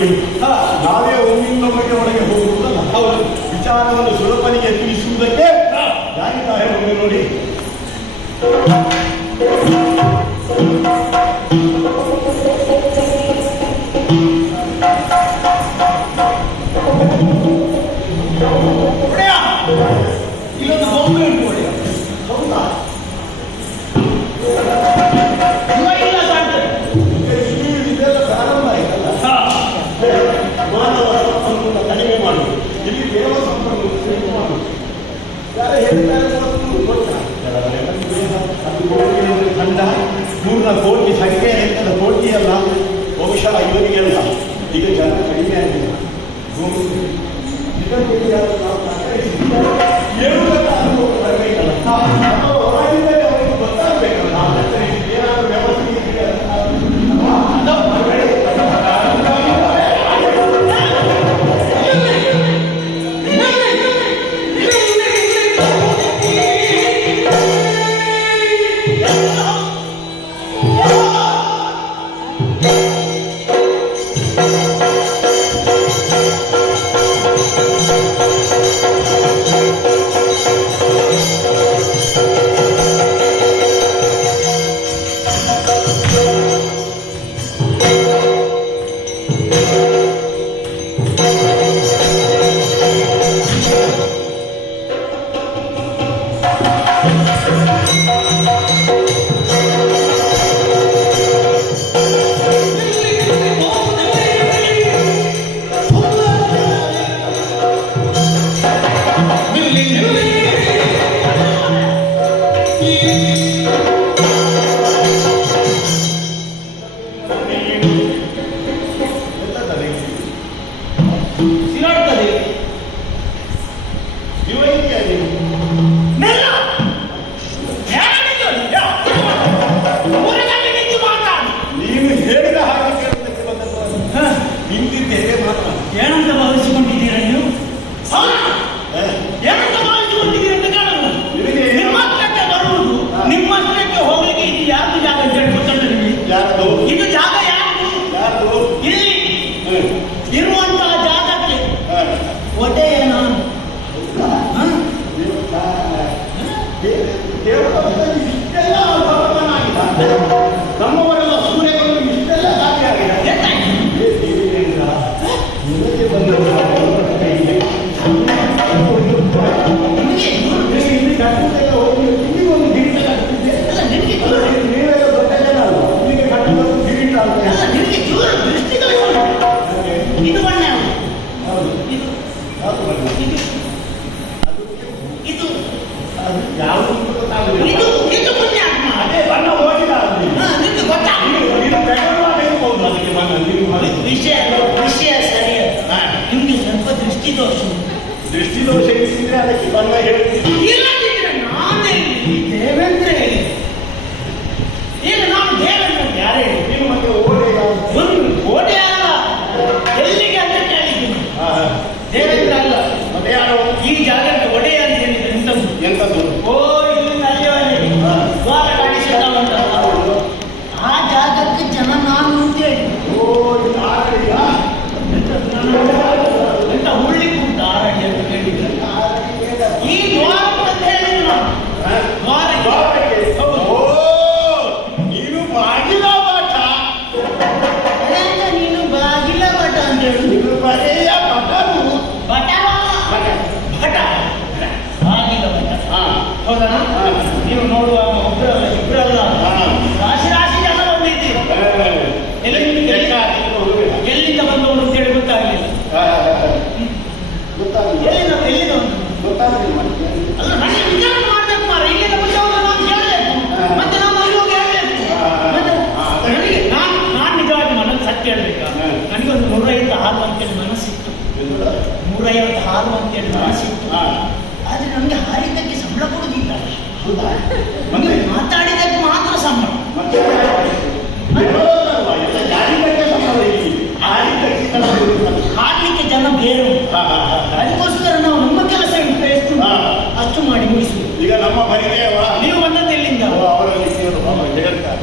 Thank you ಕಂಡ ಮೂರನ ಕೋಟಿ ಸಂಖ್ಯೆ ಎಂತದ ಕೋಟಿಯಲ್ಲ ಬಹುಶಃ ಇವರಿಗೆಲ್ಲ ಈಗ ಜನ ಕಡಿಮೆ ಆಗಿದೆ ಭೂಮಿ não não não sindrea de chiba, nu mai revedeți. পারে ನೂರೈವತ್ತು ಹಾಲು ಅಂತೇಳಿ ಮನಸ್ಸಿತ್ತು. ನೂರೈವತ್ತು ಹಾಲು ಅಂತೇಳಿ ಮನಸ್ಸಿತ್ತು. ಆದ್ರೆ ನಮಗೆ ಹಾರಿದ್ದಕ್ಕೆ ಸಂಬಳ ಕೊಡುವುದಿಲ್ಲ ಮಾತಾಡಿದಕ್ಕೆ ಮಾತ್ರ ಸಂಬಳ. ಹಾಡ್ಲಿಕ್ಕೆ ಜನ ಬೇರೆ. ಅದಕ್ಕೋಸ್ಕರ ನಾವು ನಮ್ಮ ಕೆಲಸ ಎಷ್ಟು ಅಷ್ಟು ಮಾಡಿ ಮುಗಿಸಿ ಈಗ ನಮ್ಮ ಪರಿಚಯ ನೀವು ಬಂದದ್ದೆಲ್ಲಿಂದ? ಹೇಳ್ತಾರೆ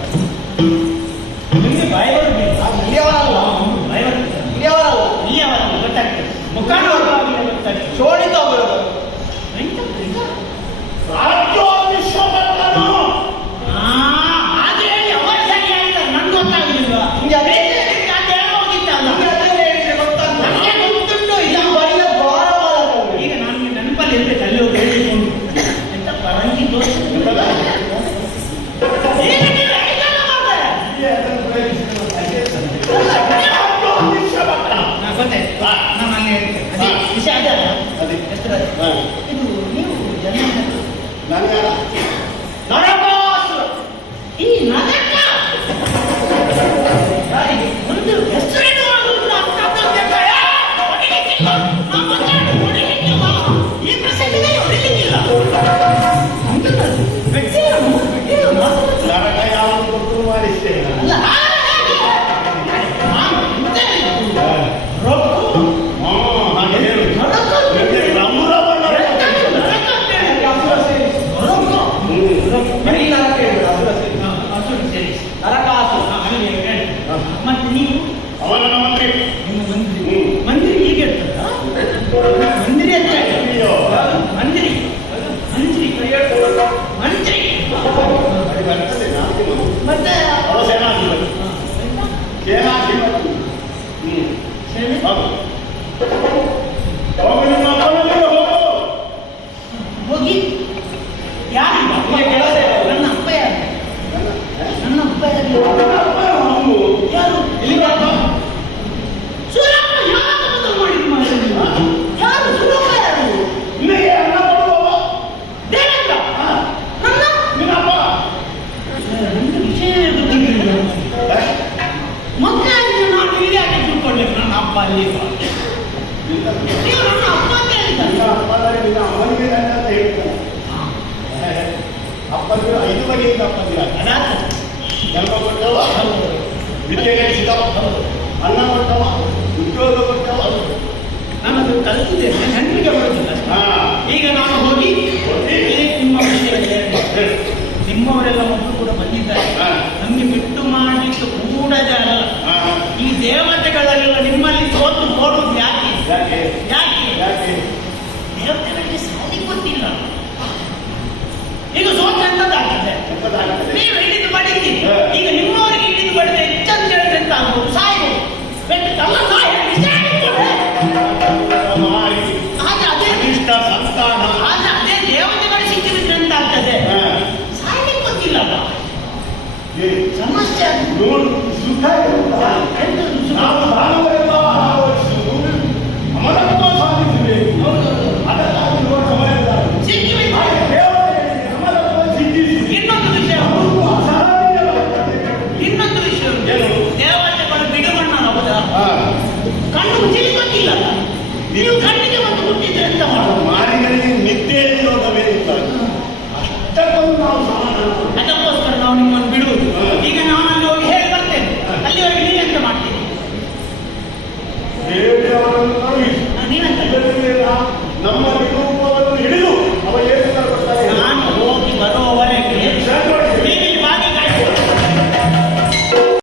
ಹಣಕಾಸು ಮತ್ತೆ ನೀವು? ಅವರ ಮಂತ್ರಿ. ನಿಮ್ಮ ಮಂತ್ರಿ. ಮಂತ್ರಿ ಹೀಗೆ ಮಂದಿರಿ ಅಂತ ಮಂತ್ರಿ. ಮಂತ್ರಿ. ಮತ್ತೆ? ಸೇನಾಧಿಪತಿ. ಸೇನಾಧಿಪತಿ. ಹ್ಮ್. ಮಕ್ಕಳಿಂದ ಕೊಟ್ಟವ ಅನ್ನ ಉದ್ಯೋಗ ಕೊಟ್ಟವ ನಾನು ಅದನ್ನು ಕಲಿತಿದ್ದೇನೆ ಈಗ ನಾನು ಹೋಗಿ ನಿಮ್ಮ ನಿಮ್ಮವರೆಲ್ಲ ಮೊದಲು ಕೂಡ ಬಂದಿದ್ದಾರೆ. ನಮಗೆ ಬಿಟ್ಟು ಮಾಡಲಿಕ್ಕೆ ಕೂಡ ಜನ Hey! Yeah.